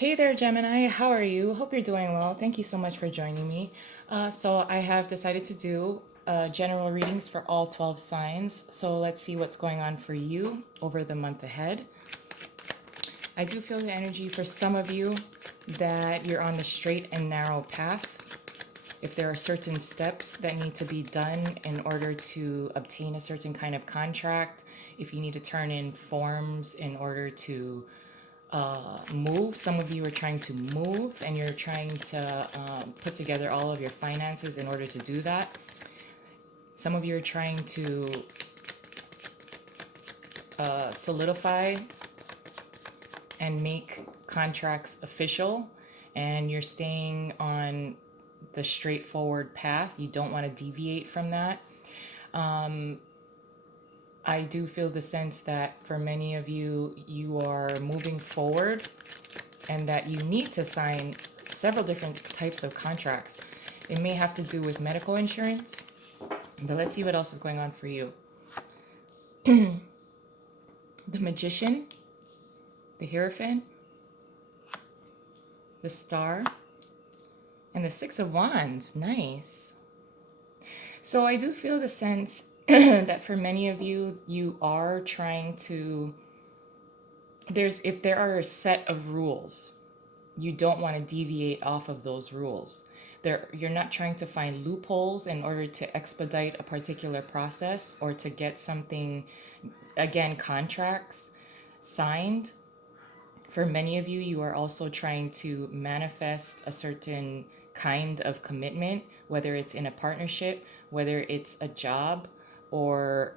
Hey there, Gemini. How are you? Hope you're doing well. Thank you so much for joining me. So, I have decided to do general readings for all 12 signs. So, let's see what's going on for you over the month ahead. I do feel the energy for some of you that you're on the straight and narrow path. If there are certain steps that need to be done in order to obtain a certain kind of contract, if you need to turn in forms in order to move. Some of you are trying to move and you're trying to put together all of your finances in order to do that. Some of you are trying to solidify and make contracts official, and you're staying on the straightforward path. You don't want to deviate from that. I do feel the sense that for many of you, you are moving forward and that you need to sign several different types of contracts. It may have to do with medical insurance, but let's see what else is going on for you. The Magician, the Hierophant, the Star, and the Six of Wands. Nice. So I do feel the sense that for many of you, you are trying to, if there are a set of rules, you don't want to deviate off of those rules. You're not trying to find loopholes in order to expedite a particular process or to get something, again, contracts signed. For many of you, you are also trying to manifest a certain kind of commitment, whether it's in a partnership, whether it's a job or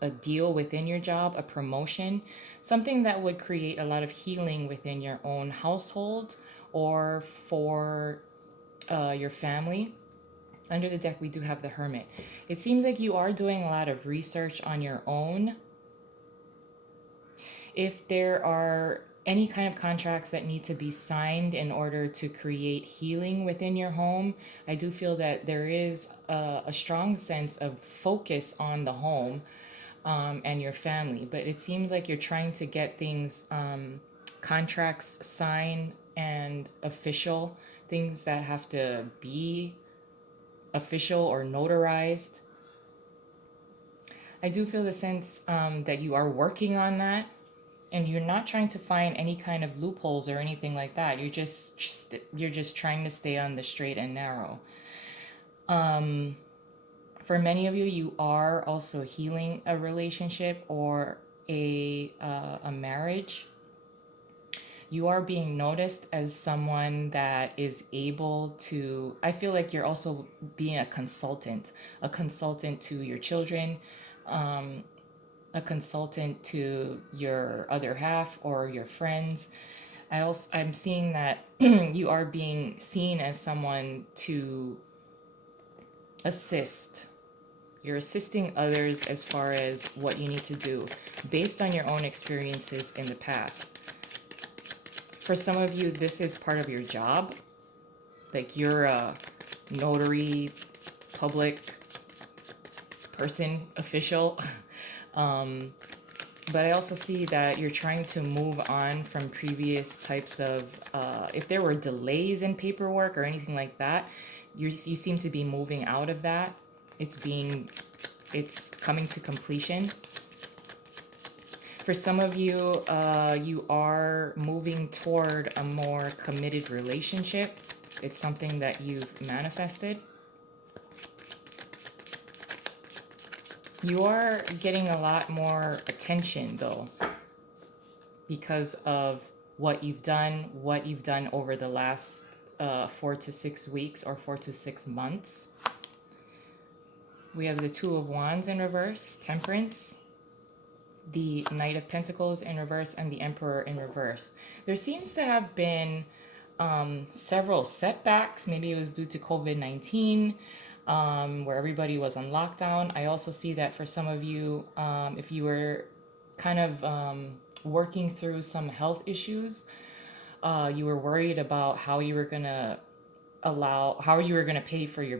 a deal within your job, a promotion, something that would create a lot of healing within your own household or for your family. Under the deck, we do have the Hermit. It seems like you are doing a lot of research on your own. If there are any kind of contracts that need to be signed in order to create healing within your home, I do feel that there is a strong sense of focus on the home and your family. But it seems like you're trying to get things, contracts signed and official, things that have to be official or notarized. I do feel the sense that you are working on that, and you're not trying to find any kind of loopholes or anything like that. You're just trying to stay on the straight and narrow. For many of you, you are also healing a relationship or a marriage. You are being noticed as someone that is able to, I feel like you're also being a consultant to your children, a consultant to your other half or your friends. I'm seeing that you are being seen as someone to assist. You're assisting others as far as what you need to do based on your own experiences in the past. For some of you, this is part of your job. Like you're a notary, public person, official. But I also see that you're trying to move on from previous types of, if there were delays in paperwork or anything like that, you seem to be moving out of that. It's coming to completion. For some of you, you are moving toward a more committed relationship. It's something that you've manifested. You are getting a lot more attention, though, because of what you've done over the last 4 to 6 weeks or 4 to 6 months. We have the Two of Wands in reverse, Temperance, the Knight of Pentacles in reverse, and the Emperor in reverse. There seems to have been several setbacks. Maybe it was due to COVID-19, where everybody was on lockdown. I also see that for some of you, if you were kind of working through some health issues, you were worried about how you were going to pay for your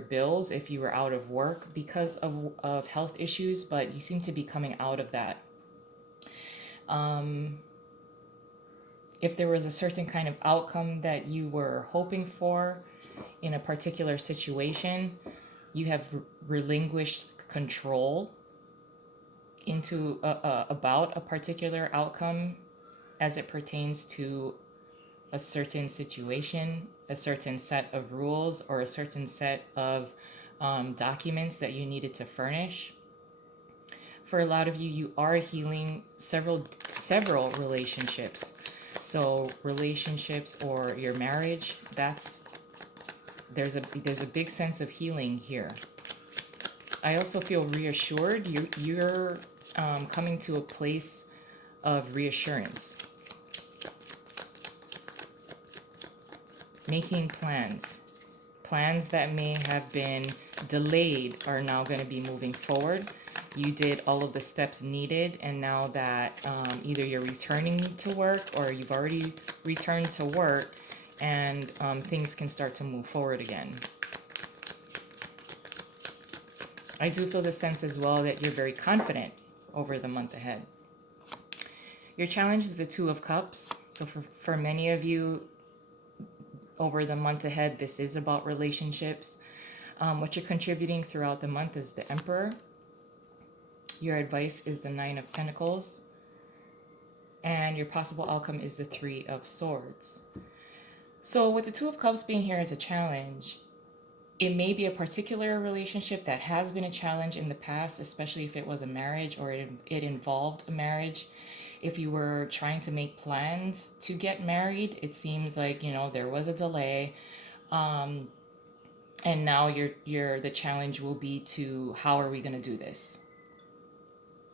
bills if you were out of work because of health issues, but you seem to be coming out of that. If there was a certain kind of outcome that you were hoping for in a particular situation, you have relinquished control into about a particular outcome as it pertains to a certain situation, a certain set of rules, or a certain set of documents that you needed to furnish. For a lot of you, you are healing several relationships. So relationships or your marriage, there's a big sense of healing here. I also feel reassured. You're coming to a place of reassurance. Making plans. Plans that may have been delayed are now going to be moving forward. You did all of the steps needed, and now that either you're returning to work or you've already returned to work, and things can start to move forward again. I do feel the sense as well that you're very confident over the month ahead. Your challenge is the Two of Cups. So for many of you, over the month ahead, this is about relationships. What you're contributing throughout the month is the Emperor. Your advice is the Nine of Pentacles. And your possible outcome is the Three of Swords. So with the Two of Cups being here as a challenge, it may be a particular relationship that has been a challenge in the past, especially if it was a marriage or it involved a marriage. If you were trying to make plans to get married, it seems like, there was a delay. And now the challenge will be to, how are we going to do this?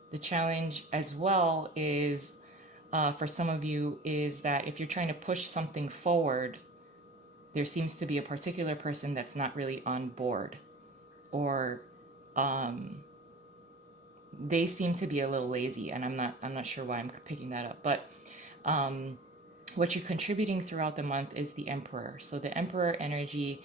The challenge as well is, for some of you, is that if you're trying to push something forward, there seems to be a particular person that's not really on board, or they seem to be a little lazy, and I'm not sure why I'm picking that up. But what you're contributing throughout the month is the Emperor. So the Emperor energy,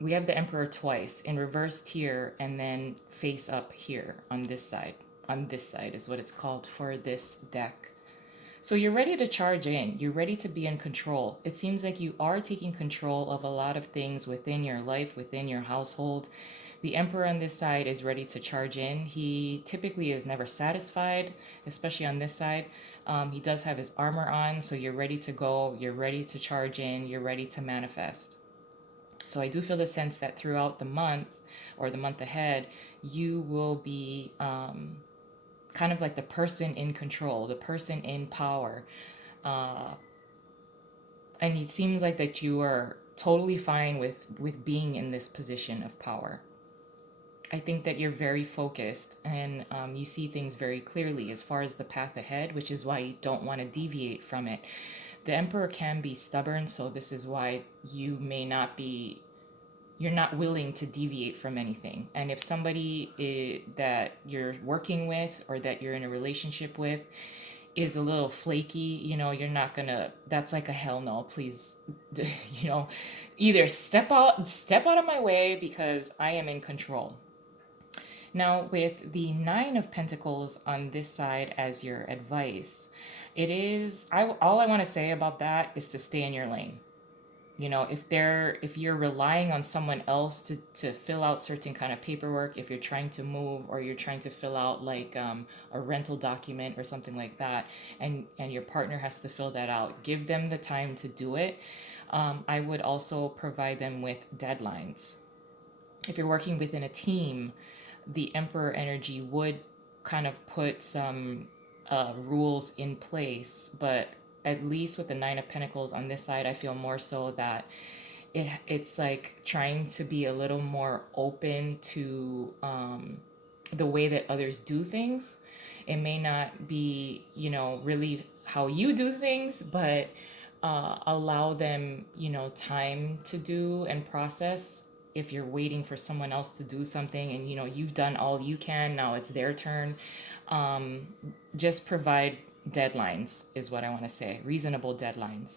we have the Emperor twice, in reversed here and then face up here on this side. On this side is what it's called for this deck. So you're ready to charge in. You're ready to be in control. It seems like you are taking control of a lot of things within your life, within your household. The Emperor on this side is ready to charge in. He typically is never satisfied, especially on this side. He does have his armor on, so you're ready to go. You're ready to charge in. You're ready to manifest. So I do feel the sense that throughout the month or the month ahead, you will be kind of like the person in control, the person in power. And it seems like that you are totally fine with being in this position of power. I think that you're very focused, and you see things very clearly as far as the path ahead, which is why you don't want to deviate from it. The Emperor can be stubborn, so this is why you're not willing to deviate from anything. And if somebody that you're working with or that you're in a relationship with is a little flaky, you're not gonna, that's like a hell no, please, either step out of my way because I am in control. Now, with the Nine of Pentacles on this side as your advice, all I want to say about that is to stay in your lane. If you're relying on someone else to fill out certain kind of paperwork, if you're trying to move or you're trying to fill out like a rental document or something like that, and your partner has to fill that out, give them the time to do it. I would also provide them with deadlines. If you're working within a team, the Emperor energy would kind of put some rules in place, but at least with the Nine of Pentacles on this side, I feel more so that it's like trying to be a little more open to the way that others do things. It may not be, really how you do things, but allow them, time to do and process. If you're waiting for someone else to do something and, you've done all you can, now it's their turn. Just provide deadlines is what I want to say. Reasonable deadlines.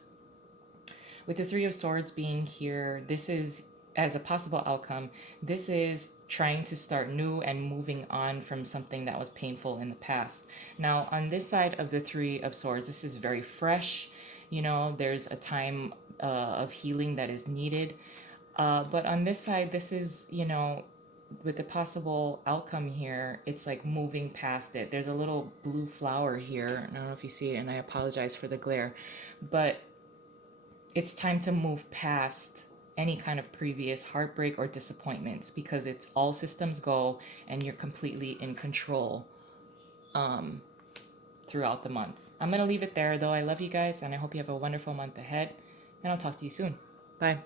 With the Three of Swords being here, this is, as a possible outcome, this is trying to start new and moving on from something that was painful in the past. Now, on this side of the Three of Swords, this is very fresh. You know, there's a time of healing that is needed. But on this side, this is, you know, with the possible outcome here, it's like moving past it. There's a little blue flower here. I don't know if you see it, and I apologize for the glare, but it's time to move past any kind of previous heartbreak or disappointments because it's all systems go and you're completely in control throughout the month. I'm going to leave it there though. I love you guys and I hope you have a wonderful month ahead, and I'll talk to you soon. Bye.